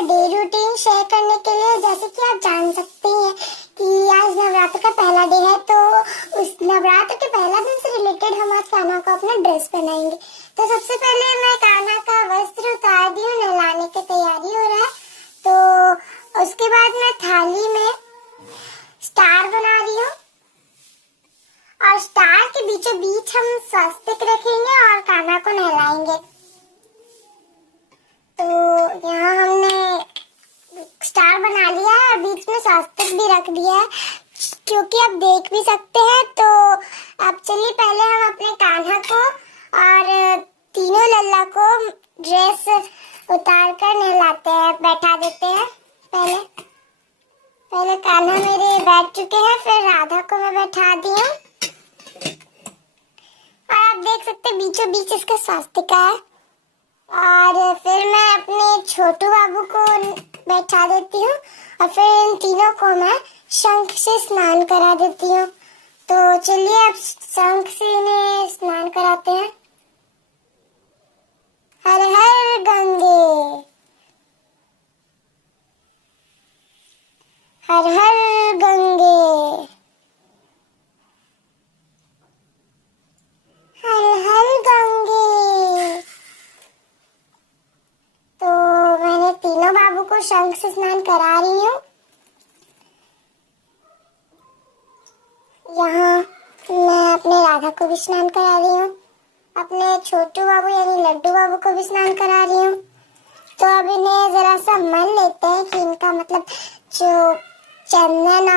Day routine share करने के लिए। जैसे कि आप जान सकते हैं कि आज नवरात्र का पहला डे है, तो उस नवरात्र के पहला दिन से रिलेटेड हम आज कान्हा को अपना ड्रेस पहनाएंगे। तो सबसे पहले मैं कान्हा का वस्त्र उतार दी हूँ, नहलाने की तैयारी हो रहा है। तो उसके बाद मैं थाली में स्टार बना रही हूँ और स्टार के बीचों बीच हम स्वस्तिक रखेंगे और कान्हा को नहलाएंगे। तो यहाँ हमने स्टार बना लिया है और बीच में स्वस्तिक भी रख दिया है, क्योंकि आप देख भी सकते हैं। तो अब चलिए पहले हम अपने कान्हा को और तीनों लल्ला को ड्रेस उतार कर नहलाते हैं, बैठा देते हैं। पहले कान्हा मेरे बैठ चुके हैं, फिर राधा को मैं बैठा दी हूँ और आप देख सकते हैं बीचों बीच इसका स्वास्तिका है। और फिर मैं अपने छोटू बाबू को बैठा देती हूँ और फिर इन तीनों को मैं शंख से स्नान करा देती हूँ। तो चलिए अब शंख से इन्हें स्नान कराते हैं। हर हर गंगे, हर हर गंगे, हर हर गंगे। तो मैंने तीनों बाबू को शंख से स्नान करा रही हूँ। यहाँ मैं अपने राधा को भी स्नान करा रही हूँ, अपने छोटू बाबू यानी लड्डू बाबू को भी स्नान करा रही हूँ। तो अब इन्हें जरा सा मन लेते हैं कि इनका मतलब जो चंदन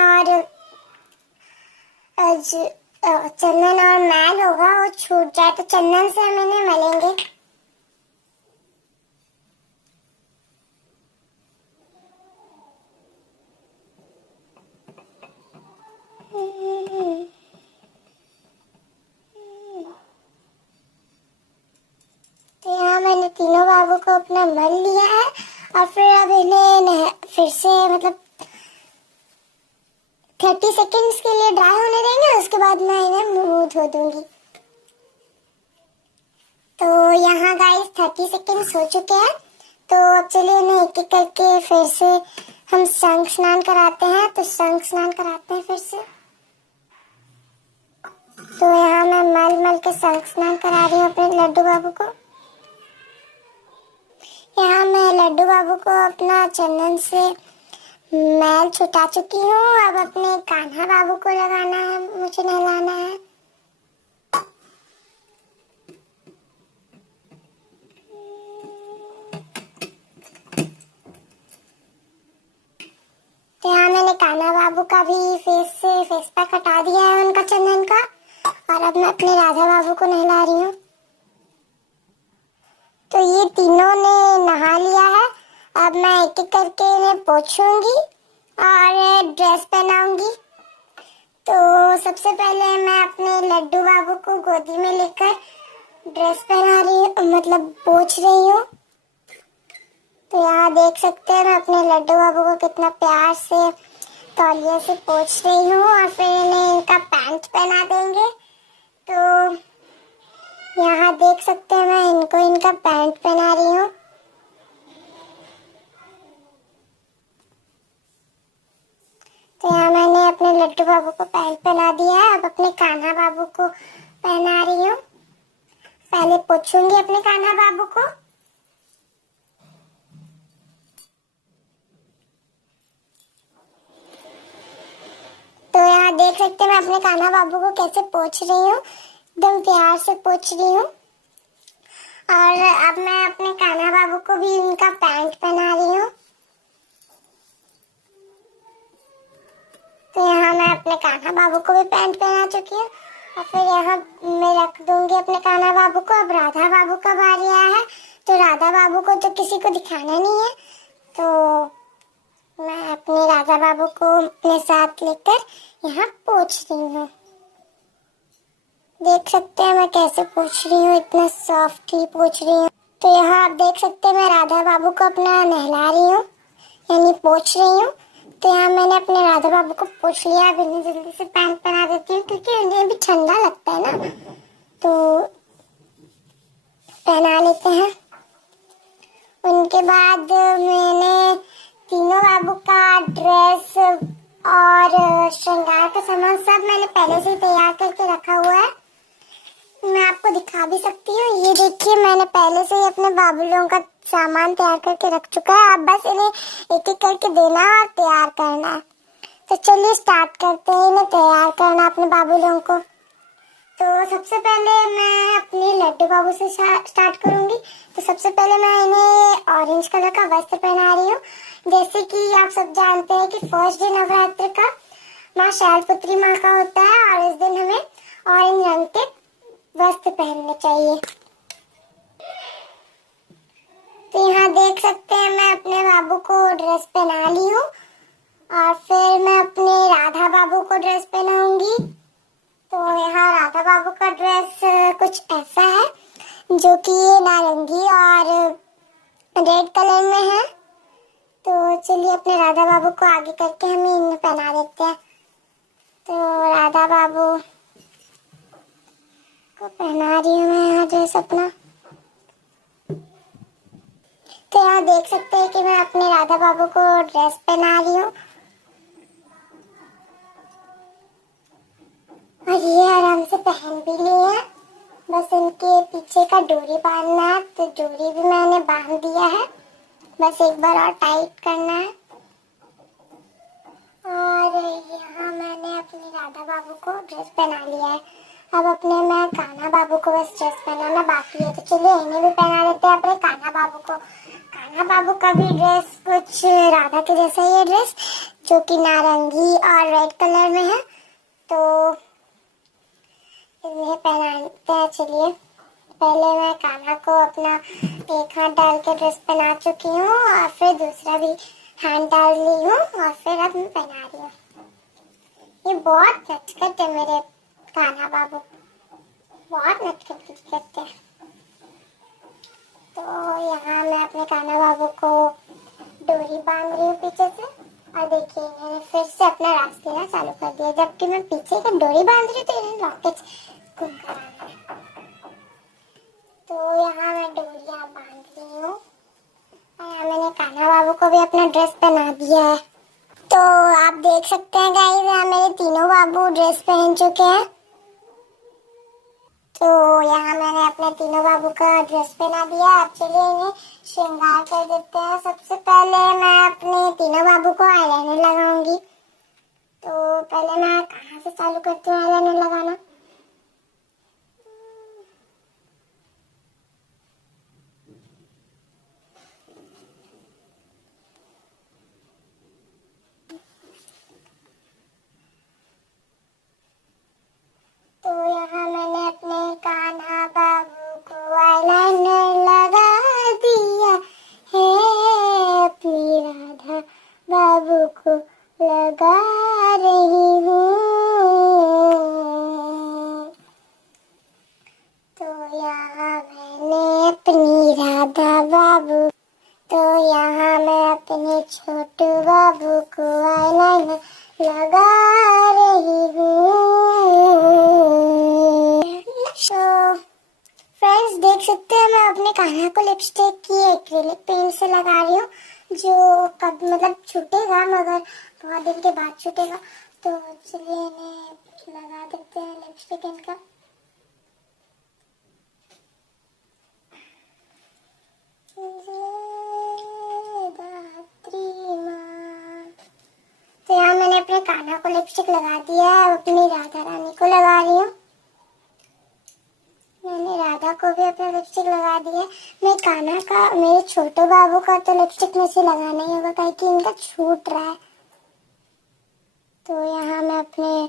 और मैल होगा वो छूट जाए, तो चंदन से हम इन्हें मलेंगे। तो यहाँ मैंने तीनों बाबू को अपना मल लिया है और फिर अब इन्हें फिर से मतलब 30 सेकेंड्स के लिए ड्राई होने देंगे। उसके बाद मैं इन्हें मुंह धो दूंगी। तो यहाँ गाइस 30 सेकेंड्स हो चुके हैं। तो अब चलिए इन्हें एक एक करके फिर से हम शंख स्नान कराते हैं। तो शंख स्नान कराते हैं फिर से। तो यहाँ मैं मल मल के शंख स्नान करा रही हूँ अपने लड्डू बाबू को। यहाँ मैं लड्डू बाबू को अपना चंदन से मैल छुटा चुकी हूँ। अब अपने कान्हा बाबू को लगाना है, मुझे नहलाना है। तो यहाँ मैंने कान्हा बाबू का भी फेस पैक हटा दिया है उनका चंदन का, और अब मैं अपने राधा बाबू को नहला रही हूँ। तो ये तीनों ने नहा लिया है। अब मैं एक एक करके इन्हें पोंछूंगी और ड्रेस पहनाऊंगी। तो सबसे पहले मैं अपने लड्डू बाबू को गोदी में लेकर ड्रेस पहना रही हूँ, मतलब पोंछ रही हूँ। तो यहाँ देख सकते हैं मैं अपने लड्डू बाबू को कितना प्यार से तौलिए से पोंछ रही हूँ और फिर इन्हें इनका पैंट पहना देंगे। तो यहाँ देख सकते हैं मैं इनको इनका पैंट पहना रही हूँ। तो यहाँ मैंने अपने लड्डू बाबू को पैंट पहना दिया है। अब अपने कान्हा बाबू को पहना रही हूँ। पहले पोंछूंगी अपने कान्हा बाबू को। तो यहाँ देख सकते हैं मैं अपने कान्हा बाबू को कैसे पोंछ रही हूँ, एकदम प्यार से पोंछ रही हूँ। और अब मैं अपने कान्हा बाबू को भी उनका पैंट पहना रही हूँ। तो यहाँ मैं अपने कान्हा बाबू को भी पैंट पहना चुकी हूँ और फिर यहाँ मैं रख दूंगी अपने कान्हा बाबू को। अब राधा बाबू का बारी आया है। तो राधा बाबू को तो किसी को दिखाना नहीं है, तो मैं अपने राधा बाबू को अपने साथ लेकर यहाँ पोंछ रही हूँ। देख सकते हैं मैं कैसे पोंछ रही हूँ, इतना सॉफ्टली पोंछ रही हूँ। तो यहाँ आप देख सकते हैं मैं राधा बाबू को अपना नहला रही हूँ, यानी पोंछ रही हूँ। तो यहाँ मैंने अपने राधा बाबू को पोंछ लिया। अब इन्हें जल्दी से पैंट पहना देती हूँ, क्योंकि उन्हें भी ठंडा लगता है ना, तो पहना लेते हैं। उनके बाद मैंने तीनों बाबू का ड्रेस और श्रृंगार का सामान सब मैंने पहले से ही तैयार करके रखा हुआ है। मैं आपको दिखा भी सकती हूँ। ये देखिए, मैंने पहले से ही अपने बाबू लोगों का सामान तैयार करके रख चुका है। अब बस इन्हें एक एक करके देना और तैयार करना है। तो चलिए स्टार्ट करते हैं इन्हें तैयार करना अपने बाबू लोगों को। तो सबसे पहले मैं अपने लड्डू बाबू से स्टार्ट करूंगी। तो सबसे पहले मैं इन्हें ऑरेंज कलर का वस्त्र पहना रही हूँ। जैसे कि आप सब जानते हैं कि फर्स्ट डे नवरात्र का माँ शैलपुत्री माँ का होता है और इस दिन हमें ऑरेंज रंग के वस्त्र पहनने चाहिए। तो यहाँ देख सकते हैं मैं अपने बाबू को ड्रेस पहना ली हूँ और फिर मैं अपने राधा बाबू को ड्रेस पहनाऊंगी। तो यहाँ राधा बाबू का ड्रेस कुछ ऐसा है जो कि नारंगी और रेड कलर में है। तो चलिए अपने राधा बाबू को आगे करके हम इन्हें पहना देते हैं। तो राधा बाबू को पहना रही हूँ मैं यहाँ ड्रेस अपना। तो यहाँ देख सकते हैं कि मैं अपने राधा बाबू को ड्रेस पहना रही हूँ और ये आराम से पहन भी लिए हैं। बस इनके पीछे का डोरी बांधना है। तो डोरी भी मैंने बांध दिया है, बस एक बार और टाइट करना है। और यहाँ मैंने अपने राधा बाबू को ड्रेस पहना लिया है। अब अपने मैं कान्हा बाबू को बस ड्रेस पहनाना बाकी है। तो चलिए इन्हें भी पहना देते हैं अपने कान्हा बाबू को। कान्हा बाबू का भी ड्रेस कुछ राधा के जैसा ही है ड्रेस, जो कि नारंगी और रेड कलर में है। तो इन्हें पहनाते हैं। चलिए पहले मैं कान्हा को अपना एक हाथ डाल के ड्रेस पहना चुकी हूँ और फिर दूसरा भी हाथ डाल ली हूँ और फिर अब मैं पहना रही हूँ। ये बहुत नटखट है मेरे कान्हा बाबू, बहुत नटखट करते हैं। तो यहाँ मैं अपने कान्हा बाबू को डोरी बांध रही हूँ पीछे से और देखिए इन्होंने फिर से अपना रास लेना चालू कर दिया। जबकि मैं पीछे का डोरी बांध रही हूँ तो इन्हें लॉकेट घूम कर आना है। तो यहाँ मैं डोरियाँ बांध रही हूँ और यहाँ मैंने कान्हा बाबू को भी अपना ड्रेस पहना दिया है। तो आप देख सकते हैं गाइस, यहाँ मेरे तीनों बाबू ड्रेस पहन चुके हैं। तो यहाँ मैंने अपने तीनों बाबू का ड्रेस पहना दिया। अब चलिए इन्हें श्रृंगार कर देते हैं। सबसे पहले मैं अपने तीनों बाबू को आईलाइनर लगाऊंगी। तो पहले मैं कहाँ से चालू करती हूँ आईलाइनर लगाना। तो यहाँ मैंने अपने कान्हा बाबू को आईलाइनर लगा दिया है, अपनी राधा बाबू को लगा रही हूँ। तो यहाँ मैंने अपनी राधा बाबू, तो यहाँ मैं अपने छोटू बाबू को आईलाइनर लगा रही हूँ। तो फ्रेंड्स देख सकते हैं मैं अपने कान्हा को लिपस्टिक की एक्रिलिक पेंट से लगा रही हूँ, जो कब मतलब छूटेगा मगर बहुत दिन के बाद छूटेगा। तो चलिए इन्हें लगा देते हैं लिपस्टिक इनका। तो यहाँ मैंने अपने कान्हा को लिपस्टिक लगा दिया है, अपनी राधा रानी को लगा रही हूँ। मैंने राधा को भी अपना लिपस्टिक लगा दिया। मैं कान्हा का, मेरे छोटे बाबू का तो लिपस्टिक में से लगाना ही होगा क्योंकि इनका छूट रहा है। तो यहाँ मैं अपने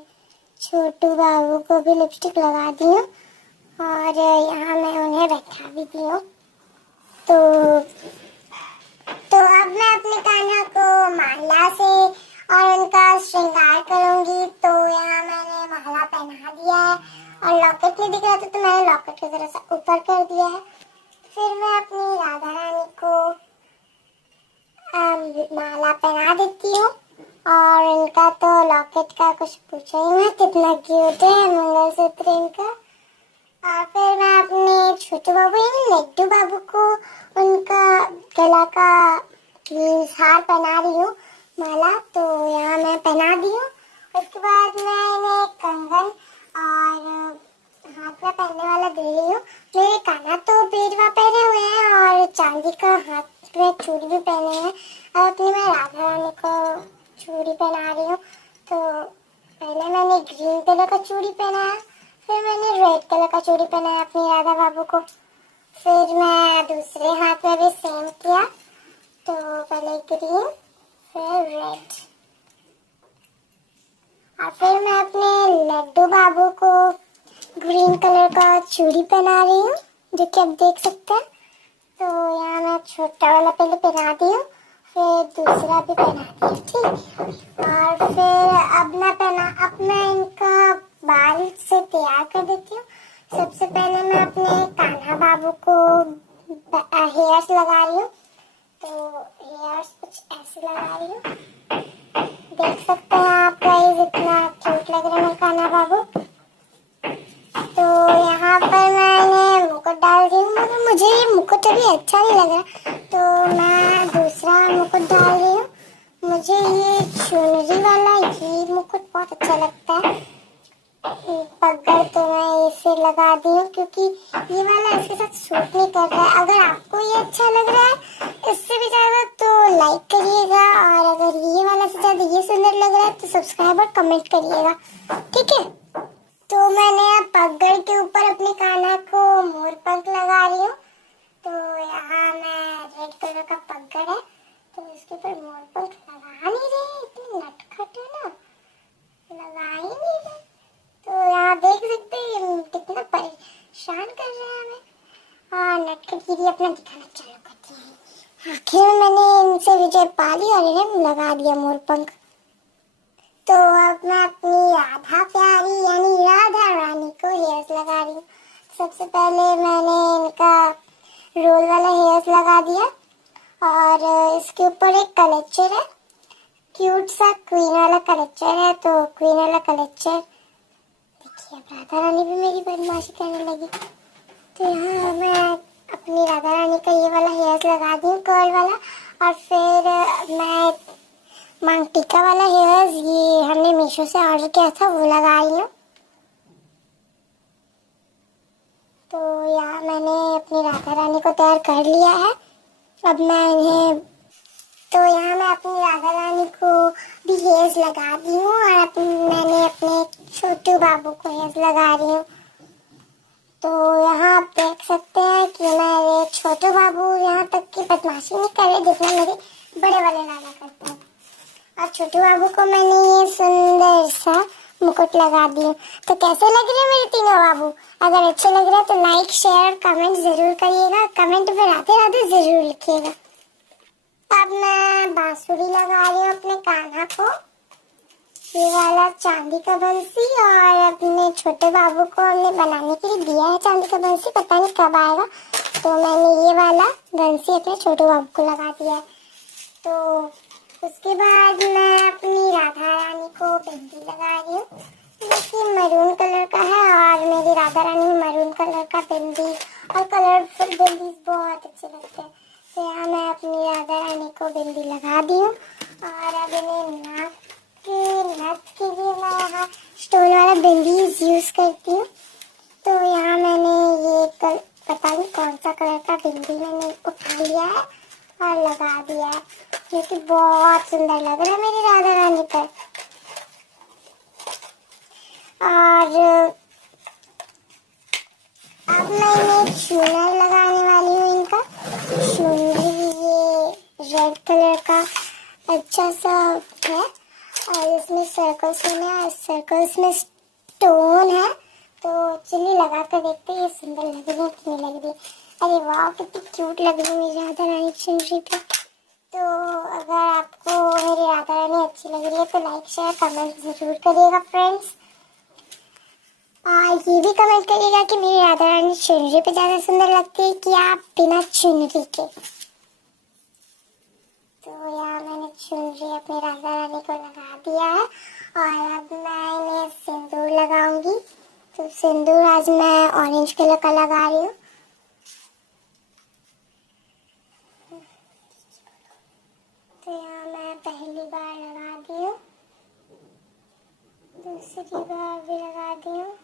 छोटू बाबू को भी लिपस्टिक लगा दी हूँ और यहाँ मैं उन्हें बैठा भी दी हूँ। तो अब मैं अपने कान्हा को माला से और उनका श्रृंगार करूंगी। तो यहाँ मैंने माला पहना दिया है और लॉकेट नहीं दिख रहा था तो मैंने लॉकेट को जरा सा ऊपर कर दिया है। फिर मैं अपनी राधा रानी को माला पहना देती हूँ और इनका तो लॉकेट का कुछ पूछो ही मत, इतना क्यूट है मंगलसूत्र इनका। और फिर मैं अपने छोटू बाबू यानी लड्डू बाबू को उनका गला का हार पहना रही हूँ, माला। तो यहाँ मैं पहना दी हूँ। उसके बाद मैं इन्हें कंगन और हाथ में पहनने वाला दे रही हूँ। मेरे काना तो बेरवा पहने हुए हैं और चांदी का हाथ में चूड़ी भी पहने हैं। अब अपनी मैं राधा रानी को चूड़ी पहना रही हूँ। तो पहले मैंने ग्रीन कलर का चूड़ी पहनाया, फिर मैंने रेड कलर का चूड़ी पहनाया अपनी राधा बाबू को। फिर मैं दूसरे हाथ में भी सेम किया। तो पहले ग्रीन, फिर रेड, और फिर मैं अपने लड्डू बाबू को ग्रीन कलर का चूड़ी पहना रही हूँ, जो कि आप देख सकते हैं। तो यहाँ मैं छोटा वाला पहले पहना दी हूँ, फिर दूसरा भी पहना दी, ठीक। और फिर अब मैं इनका बाल से तैयार कर देती हूँ। सबसे पहले मैं अपने कान्हा बाबू को हेयर्स लगा रही हूँ। तो हेयर्स कुछ ऐसे लगा रही हूँ, देख सकते हैं आप गाइस, इतना क्यूट लग रहा है मेरा कान्हा बाबू। तो यहाँ पर मैं इन्हें मुकुट डाल रही हूँ, मगर मुझे ये मुकुट अभी अच्छा नहीं लग रहा, तो मैं दूसरा मुकुट डाल रही हूँ। मुझे ये चुनरी वाला ये मुकुट बहुत अच्छा लगता है। पगड़ तो मैं इसे लगा दी हूँ, क्योंकि ये वाला इसके साथ सूट नहीं कर रहा है। अगर आपको ये अच्छा लग रहा है इससे भी ज्यादा, तो लाइक करिएगा, और अगर ये वाला से ज्यादा ये सुंदर लग रहा है तो सब्सक्राइब और कमेंट करिएगा, ठीक है। तो मैंने अब पगड़ के ऊपर अपने कान्हा को मोर पंख लगा रही हूँ। तो यहाँ मैं रेड कलर का पगड़ है, तो इसके ऊपर मोर पंख लगा नहीं रही, इतनी नटखट है ना, लगा ही नहीं रही। तो यहाँ देख सकते हैं कितना परेशान कर रहे हैं हमें। हाँ, नटखटगिरी अपना दिखाना चालू करती है। आखिर में मैंने इनसे विजय पा ली और इन्हें लगा दिया मोर पंख। तो अब मैं अपनी राधा प्यारी यानी राधा रानी को हेयर्स लगा रही हूँ। सबसे पहले मैंने इनका रोल वाला हेयर्स लगा दिया, और इसके ऊपर एक कलेक्चर है, क्यूट सा क्वीन वाला कलेक्चर है। तो क्वीन वाला कलेक्चर देखिए, अब राधा रानी भी मेरी बदमाशी करने लगी। तो यहाँ मैं अपनी राधा रानी का ये वाला हेयर्स लगा दी हूँ, कर्ल वाला। और फिर मैं मांग टीका वाला हेयर्स, ये हमने मीशो से ऑर्डर किया था, वो लगा रही हूँ। तो यहाँ मैंने अपनी राधा रानी को तैयार कर लिया है। अब मैं इन्हें तो यहाँ मैं अपनी राधा रानी को भी हेयर्स लगा दी हूँ, और मैंने अपने छोटू बाबू को हेयर्स लगा रही हूँ। तो यहाँ आप देख सकते हैं कि मेरे छोटू बाबू यहाँ तक की बदमाशी नहीं कर रहे जितना मेरे बड़े वाले लाला करते हैं। और छोटू बाबू को मैंने ये सुंदर सा मुकुट लगा दिया। तो कैसे लग रहे हैं मेरे तीनों बाबू? अगर अच्छे लग रहे हैं तो लाइक शेयर कमेंट जरूर करिएगा, कमेंट में राधे राधे जरूर लिखिएगा। अब मैं बांसुरी लगा रही हूँ अपने कान्हा को, ये वाला चांदी का बंसी, और अपने छोटे बाबू को हमने बनाने के लिए दिया है चांदी का बंसी, पता नहीं कब आएगा। तो मैंने ये वाला बंसी अपने छोटे बाबू को लगा दिया है। तो उसके बाद मैं अपनी राधा रानी को बिंदी लगा रही हूँ, जो कि मरून कलर का है, और मेरी राधा रानी मरून कलर का बिंदी और कलरफुल बिंदी बहुत अच्छे लगते हैं। तो यहाँ मैं अपनी राधा रानी को बिंदी लगा दी हूँ, और अब इन्हें नाक के लिए मैं यहाँ स्टोन वाला बिंदी यूज करती हूँ। तो यहाँ मैंने ये पता नहीं कौन सा कलर का बिंदी मैंने उठा लिया है और लगा दिया है, जो कि बहुत सुंदर लग रहा है मेरी राधा रानी पर। और अब मैं इन्हें चूनर लगाने वाली हूँ। इनका चुनरी ये रेड कलर का अच्छा सा है, और इसमें सर्कल्स बने हैं, सर्कल्स में स्टोन है। तो चलिए लगा कर देखते हैं ये सुंदर लग रही है कि नहीं लग रही है। अरे वाह, कितनी क्यूट लग रही है मेरी राधा रानी चुनरी पे। तो अगर आपको मेरी राधा रानी अच्छी लग रही है तो लाइक शेयर कमेंट जरूर करिएगा फ्रेंड्स। ये भी कमेंट करिएगा कि मेरी राधा रानी चुनरी पे ज्यादा सुंदर लगती है कि आप बिना चुनरी के। तो यहाँ मैंने चुनरी अपनी राधा रानी को लगा दिया है, और अब मैं इन्हें सिंदूर लगाऊंगी। तो सिंदूर आज मैं ऑरेंज कलर का लगा रही हूँ। दूसरी बार भी लगा दी हूँ,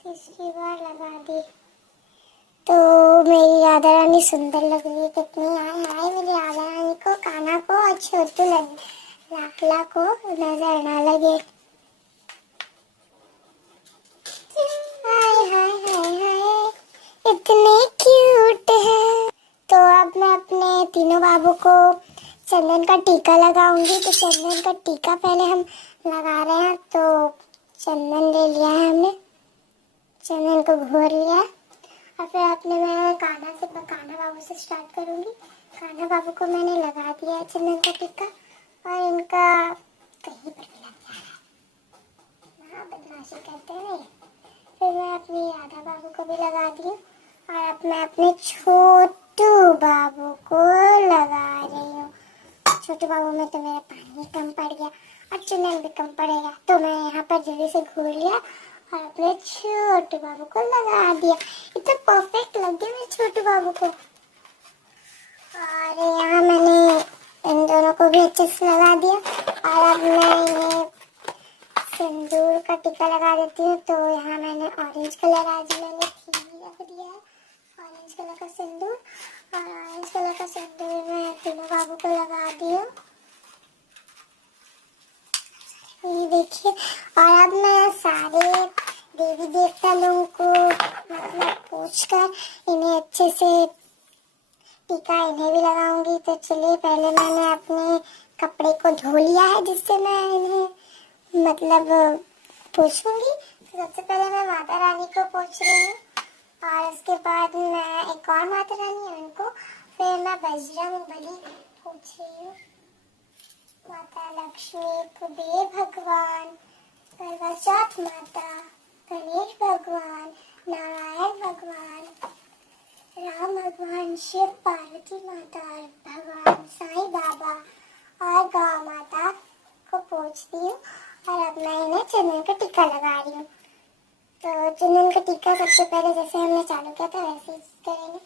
तीसरी बार लगा दी। तो मेरी राधा रानी सुंदर लग रही है कितनी। हाय हाय मेरी राधा रानी को, कान्हा को और छोटू लाखला को नजर ना लगे। हाय हाय हाय हाय इतने क्यूट है। तो अब मैं अपने तीनों बाबू को चंदन का टीका लगाऊंगी। तो चंदन का टीका पहले हम लगा रहे हैं। तो चंदन ले लिया है हमने, चंदन को घोर लिया और फिर अपने मैं कान्हा बाबू से स्टार्ट करूंगी। कान्हा बाबू को मैंने लगा दिया है चंदन का टीका और इनका कहीं पर भी लग गया है, हाँ बदमाशी करते हैं। फिर मैं अपनी राधा बाबू को भी लगा दी हूँ और अब मैं अपने छोटू बाबू को लगा रही हूँ। छोटू बाबू में तो मेरा पानी कम पड़ गया और चंदन भी कम पड़ेगा, तो मैं यहाँ पर जल्दी से घोर लिया और अपने छोटू बाबू को लगा दिया। इतना परफेक्ट लग गया मेरे छोटू बाबू को। और यहाँ मैंने इन दोनों को भी अच्छे से लगा दिया और अब मैं इन्हें सिंदूर का टीका लगा देती हूँ। तो यहाँ मैंने ऑरेंज कलर आज मैंने रख दिया है, ऑरेंज कलर का सिंदूर। और ऑरेंज कलर का सिंदूर मैं तीनों बाबू को लगा दी हूँ, ये देखिए। और अब मैं सारे देवी देवता लोगों को मतलब पूछकर इन्हें अच्छे से टीका इन्हें भी लगाऊंगी। तो चलिए पहले मैंने अपने कपड़े को धो लिया है जिससे मैं इन्हें मतलब पोंछूंगी। तो सबसे पहले मैं माता रानी को पोंछ रही हूँ और उसके बाद मैं एक और माता रानी है उनको, फिर मैं बजरंगबली पोंछ रही हूँ, माता लक्ष्मी, कुबेर भगवान, करवाचौथ माता, गणेश भगवान, नारायण भगवान, राम भगवान, शिव पार्वती माता, भगवान साईं बाबा और गौ माता को पोंछती हूँ। और अब मैं इन्हें चंदन का टीका लगा रही हूँ। तो चंदन का टीका सबसे पहले जैसे हमने चालू किया था वैसे ही करेंगे।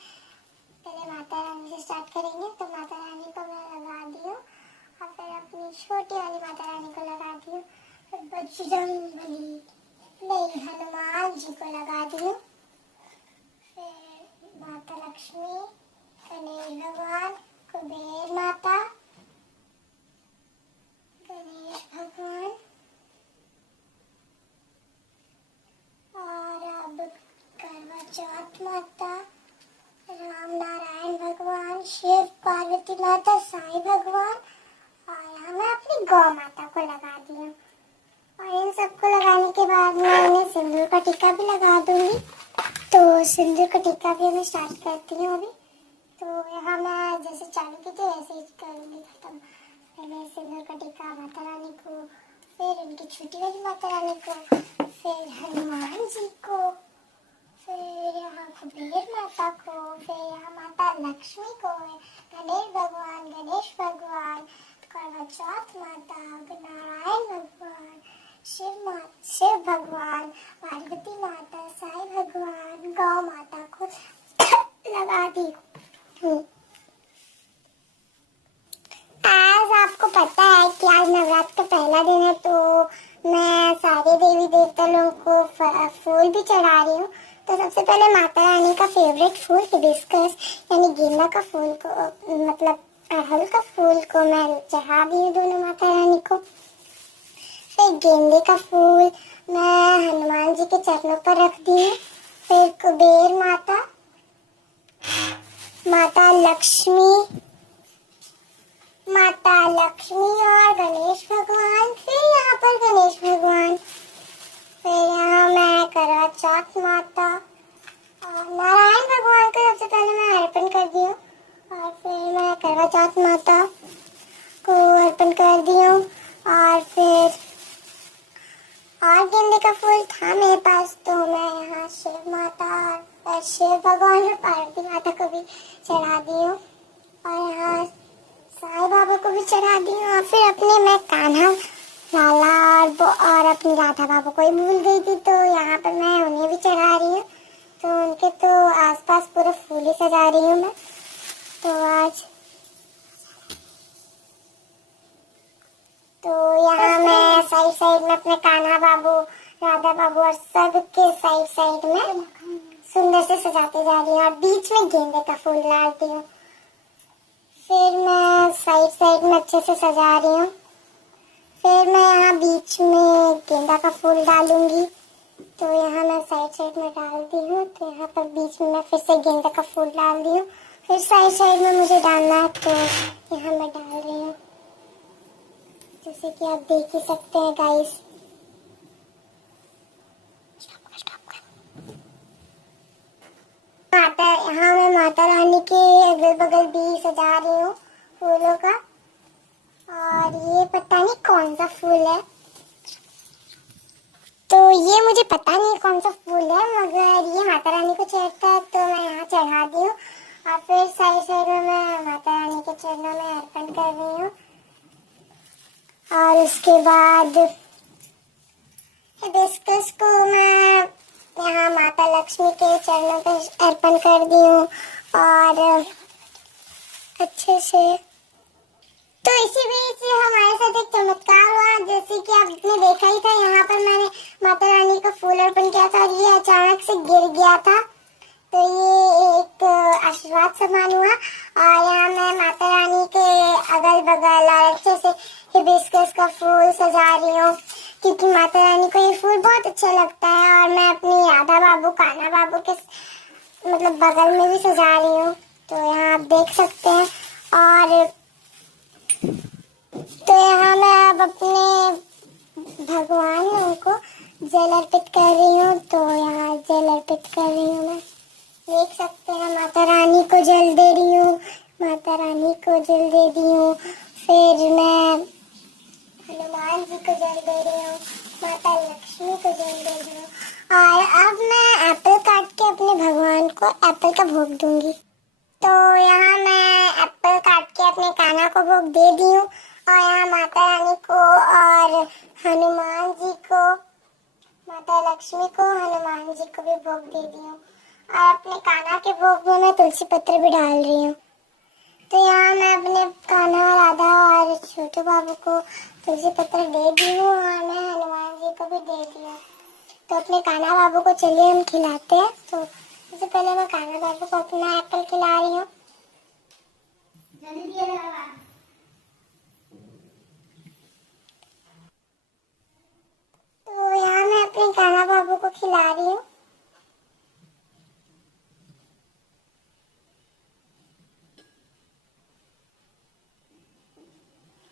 पहले माता रानी से स्टार्ट करेंगे। तो माता रानी को मैं लगा दी हूँ और फिर अपनी छोटी वाली माता रानी को लगा दी हूँ, फिर बजरंगबली नहीं हनुमान जी को लगा दी हूँ, फिर माता लक्ष्मी, गणेश भगवान, कुबेर माता, गणेश भगवान और अब करवाचौथ माता, राम नारायण भगवान, शिव पार्वती माता, साईं भगवान और यहाँ मैं अपनी गौ माता को लगा दी हूँ। और इन सबको लगाने के बाद मैं इन्हें सिंदूर का टीका भी लगा दूंगी। तो सिंदूर का टीका भी मैं स्टार्ट करती हूँ अभी। तो यहाँ मैं जैसे चालू की थी वैसे ही करूँगी खत्म। पहले सिंदूर का टीका माता रानी को, फिर उनकी छोटी वाली माता रानी को, फिर हनुमान जी को, फिर यहाँ कुबेर माता को, फिर यहाँ माता लक्ष्मी को, गणेश भगवान, करवाचौथ माता, नारायण भगवान, शिव भगवान, पार्वती माता, साईं भगवान, गौ माता को लगा दी हूँ। आज आपको पता है कि आज नवरात्र का पहला दिन है, तो मैं सारे देवी देवता लोगों को फूल भी चढ़ा रही हूँ। तो सबसे पहले माता रानी का फेवरेट फूल हिबिस्कस यानी गेंदा का फूल को मतलब अड़हुल का फूल को मैं चढ़ा दी हूँ दोनों माता रानी को। फिर गेंदे का फूल मैं हनुमान जी के चरणों पर रख दी हूँ। फिर कुबेर माता, माता लक्ष्मी और गणेश भगवान, फिर यहाँ पर गणेश भगवान, फिर यहाँ मैं करवाचौथ माता और नारायण भगवान को सबसे पहले मैं अर्पण कर दी हूँ और फिर मैं करवाचौथ माता को अर्पण कर दी हूँ। और फिर और गेंदे का फूल था मेरे पास, तो मैं यहाँ शिव माता और शिव भगवान और पार्वती माता को भी चढ़ा दी हूँ और यहाँ साईं बाबा को भी चढ़ा दी हूँ। और फिर अपने मैं कान्हा लाला और अपनी राधा बाबू को ही भूल गई थी, तो यहाँ पर मैं उन्हें भी चढ़ा रही हूँ। तो उनके तो आसपास पूरे फूल ही सजा रही हूँ मैं। तो आज तो यहाँ मैं साइड साइड में अपने कान्हा बाबू, राधा बाबू और सबके साइड साइड में सुंदर से सजाते जा रही हूँ और बीच में गेंदे का फूल डालती हूँ। फिर मैं साइड साइड में अच्छे से सजा रही हूँ। फिर मैं यहाँ बीच में गेंदा का फूल डालूंगी। तो यहाँ मैं साइड साइड में डाल दी हूँ। तो यहाँ पर बीच में मैं फिर से गेंदा का फूल डाल दी हूँ। फिर साइड साइड में मुझे डालना है, तो यहाँ मैं डाल रही हूँ, जैसे कि आप देख ही सकते हैं गाइस। यहाँ मैं माता रानी के अगल बगल भी सजा रही हूँ फूलों का। और ये पता नहीं कौन सा फूल है, तो ये मुझे पता नहीं कौन सा फूल है, मगर ये माता रानी को चढ़ता है तो मैं यहाँ चढ़ा दी हूँ। और फिर साइड साइड में मैं माता रानी के चरणों में अर्पण कर रही हूँ। और उसके बाद हिबिस्कस को मैं यहाँ माता लक्ष्मी के चरणों पर अर्पण कर दी हूँ और अच्छे से। तो इसी बीच हमारे साथ एक चमत्कार हुआ, जैसे कि आपने देखा ही था। यहाँ पर मैंने माता रानी का फूल अर्पण किया था और ये अचानक से गिर गया था, तो ये एक आशीर्वाद समान हुआ। और यहाँ मैं माता रानी के अगल बगल और अच्छे से हिबिस्कस का फूल सजा रही हूँ, क्योंकि माता रानी को ये फूल बहुत अच्छा लगता है। और मैं अपनी राधा बाबू, कान्हा बाबू के मतलब बगल में भी सजा रही हूँ, तो यहाँ आप देख सकते हैं। और तो यहाँ मैं अब अपने भगवान को जल अर्पित कर रही हूँ। तो यहाँ जल अर्पित कर रही हूँ, मैं देख सकते हैं। माता रानी को जल दे रही हूँ, माता रानी को जल दे दी हूँ। फिर मैं हनुमान जी को जल दे रही हूँ, माता लक्ष्मी को जल दे रही हूँ। और अब मैं एप्पल काट के अपने भगवान को एप्पल का भोग दूंगी। तो यहाँ मैं एप्पल काट के अपने कान्हा को भोग दे दी हूँ और यहाँ माता रानी को और हनुमान जी को, माता लक्ष्मी को, हनुमान जी को भी भोग दे दी हूँ। और अपने कान्हा के भोग में मैं तुलसी पत्र भी डाल रही हूँ। तो यहाँ मैं अपने कान्हा, राधा और छोटू बाबू को तुलसी पत्र दे दी हूँ और मैं हनुमान जी को भी दे दी हूँ। तो अपने कान्हा बाबू को चलिए हम खिलाते हैं। तो सबसे पहले मैं कान्हा बाबू को अपना एप्पल खिला रही हूँ। तो यहाँ मैं अपने कान्हा बाबू को खिला रही हूँ।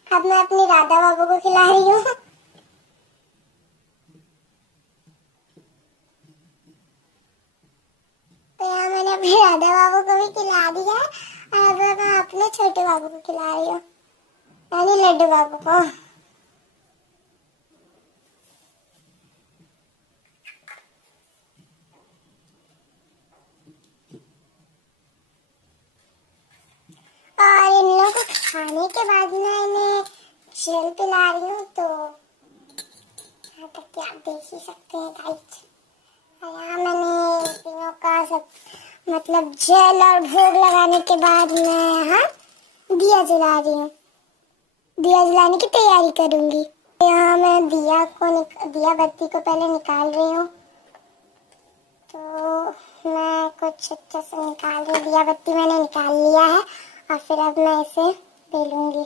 अब मैं अपनी राधा बाबू को खिला रही हूँ। तो यहाँ मैंने अपने राधा बाबू को भी खिला दिया है और अब मैं अपने छोटे बाबू को खिला रही हूँ, यानी लड्डू बाबू को। और इन लोगों को खाने के बाद मैं इन्हें जल पिला रही हूँ। तो यहाँ तक कि आप देख ही सकते हैं गाइस। और यहाँ मैंने तीनों का सब मतलब जल और भोग लगाने के बाद मैं यहाँ दिया जला रही हूँ, दिया जलाने की तैयारी करूंगी। यहाँ मैं दिया बत्ती को पहले निकाल रही हूँ। तो मैं कुछ अच्छे से निकाल रही हूँ, दिया बत्ती मैंने निकाल लिया है और फिर अब मैं इसे बेलूंगी।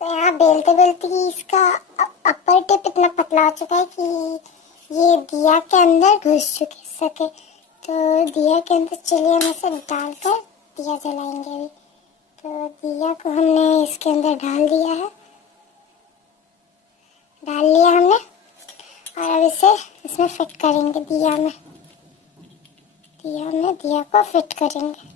तो यहाँ बेलते बेलते ही इसका अपर टिप इतना पतला हो चुका है कि ये दिया के अंदर घुस सके। तो दिया के अंदर चलिए हम इसे डालकर दिया जलाएंगे अभी। तो दिया को हमने इसके अंदर डाल दिया है, डाल लिया हमने। और अब इसे इसमें फिट करेंगे, दिया में दिया को फिट करेंगे।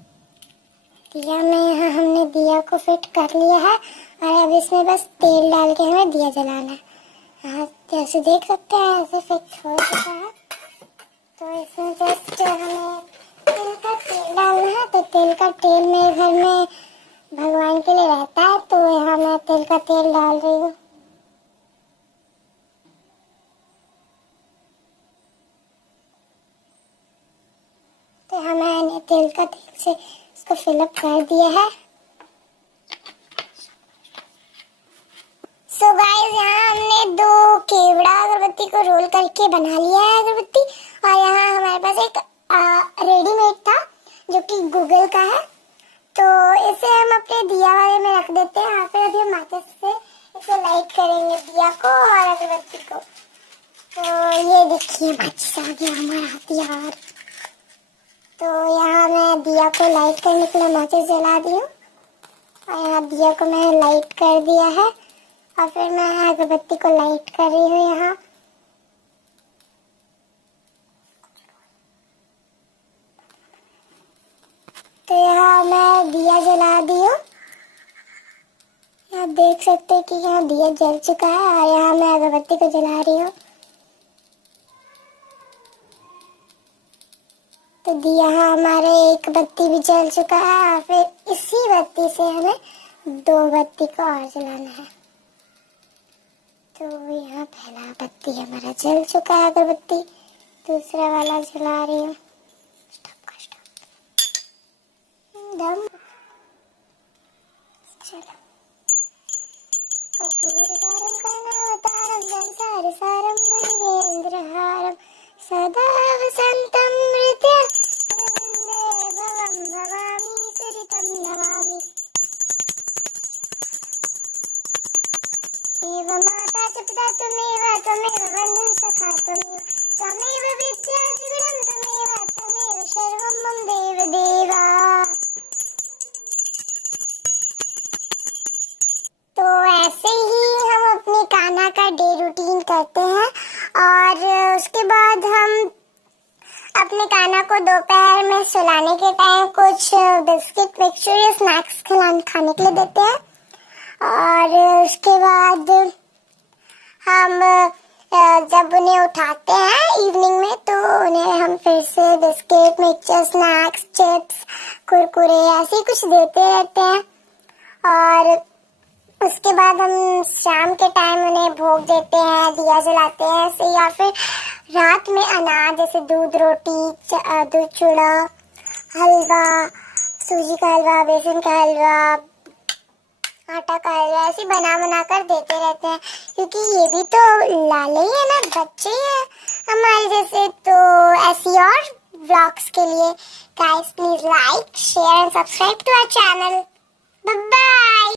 दिया में यहाँ हमने दिया को फिट कर लिया है और अब इसमें बस तेल डाल के हमें दिया जलाना है। यहाँ जैसे देख सकते हैं ऐसे फिट हो चुका है। तो इसमें जस्ट हमें तिल का तेल डालना है। तो तिल का तेल मेरे घर में भगवान के लिए रहता है, तो यहाँ मैं तिल का तेल डाल रही हूँ। तो यहाँ मैंने तिल का तेल से इसको फिलअप कर दिया है सो गाइस, यहाँ हमने 2 केवड़ा अगरबत्ती को रोल करके बना लिया है अगरबत्ती। और यहाँ हमारे पास एक रेडीमेड था जो कि गूगल का है, तो इसे हम अपने दिया वाले में रख देते हैं। और फिर अभी हम माचिस से इसे लाइट करेंगे, दिया को और अगरबत्ती को। तो ये देखिए माचिस आ गया हमारा हथियार। तो यहाँ मैं दिया को लाइट करने के लिए माचिस जला दी हूँ और यहाँ दिया को मैंने लाइट कर दिया है और फिर मैं अगरबत्ती को लाइट कर रही हूँ यहाँ। तो यहाँ मैं दिया जला दी हूँ। आप देख सकते हैं कि यहाँ दिया जल चुका है और यहाँ मैं अगरबत्ती को जला रही हूँ। तो दिया हमारे एक बत्ती भी जल चुका है और फिर इसी बत्ती से हमें 2 बत्ती को और जलाना है। तो यहाँ पहला बत्ती हमारा जल चुका है अगरबत्ती, दूसरा वाला जला रही हूँ। दम चलो। कपूरधारं कर्णवतारं संसारसारं भुजगेन्द्रहारं सदा वसन्तं हृदय भवं भवामि सुरितं नमामि। एव माता च पिता त्वमेव बन्धुः सखा त्वमेव विद्या द्रविणं त्वमेव सर्वं मम देवदेवा। तो ऐसे ही हम अपनी कान्हा का डे रूटीन करते हैं और उसके बाद हम अपने कान्हा को दोपहर में सुलाने के टाइम कुछ बिस्किट मिक्सचर या स्नैक्स खाने के लिए देते हैं। और उसके बाद हम जब उन्हें उठाते हैं इवनिंग में तो उन्हें हम फिर से biscuit mixture snacks chips Kurkure ऐसे कुछ देते रहते हैं। और उसके बाद हम शाम के टाइम उन्हें भोग देते हैं, दिया जलाते हैं ऐसे। या फिर रात में अनाज जैसे दूध रोटी दूध चूड़ा हलवा सूजी का हलवा बेसन का हलवा आटा का हलवा ऐसे बना कर देते रहते हैं, क्योंकि ये भी तो लाले ही है ना, बच्चे हैं हमारे जैसे। तो ऐसी और व्लॉग्स के लिए guys please like share and subscribe to our channel. Bye bye.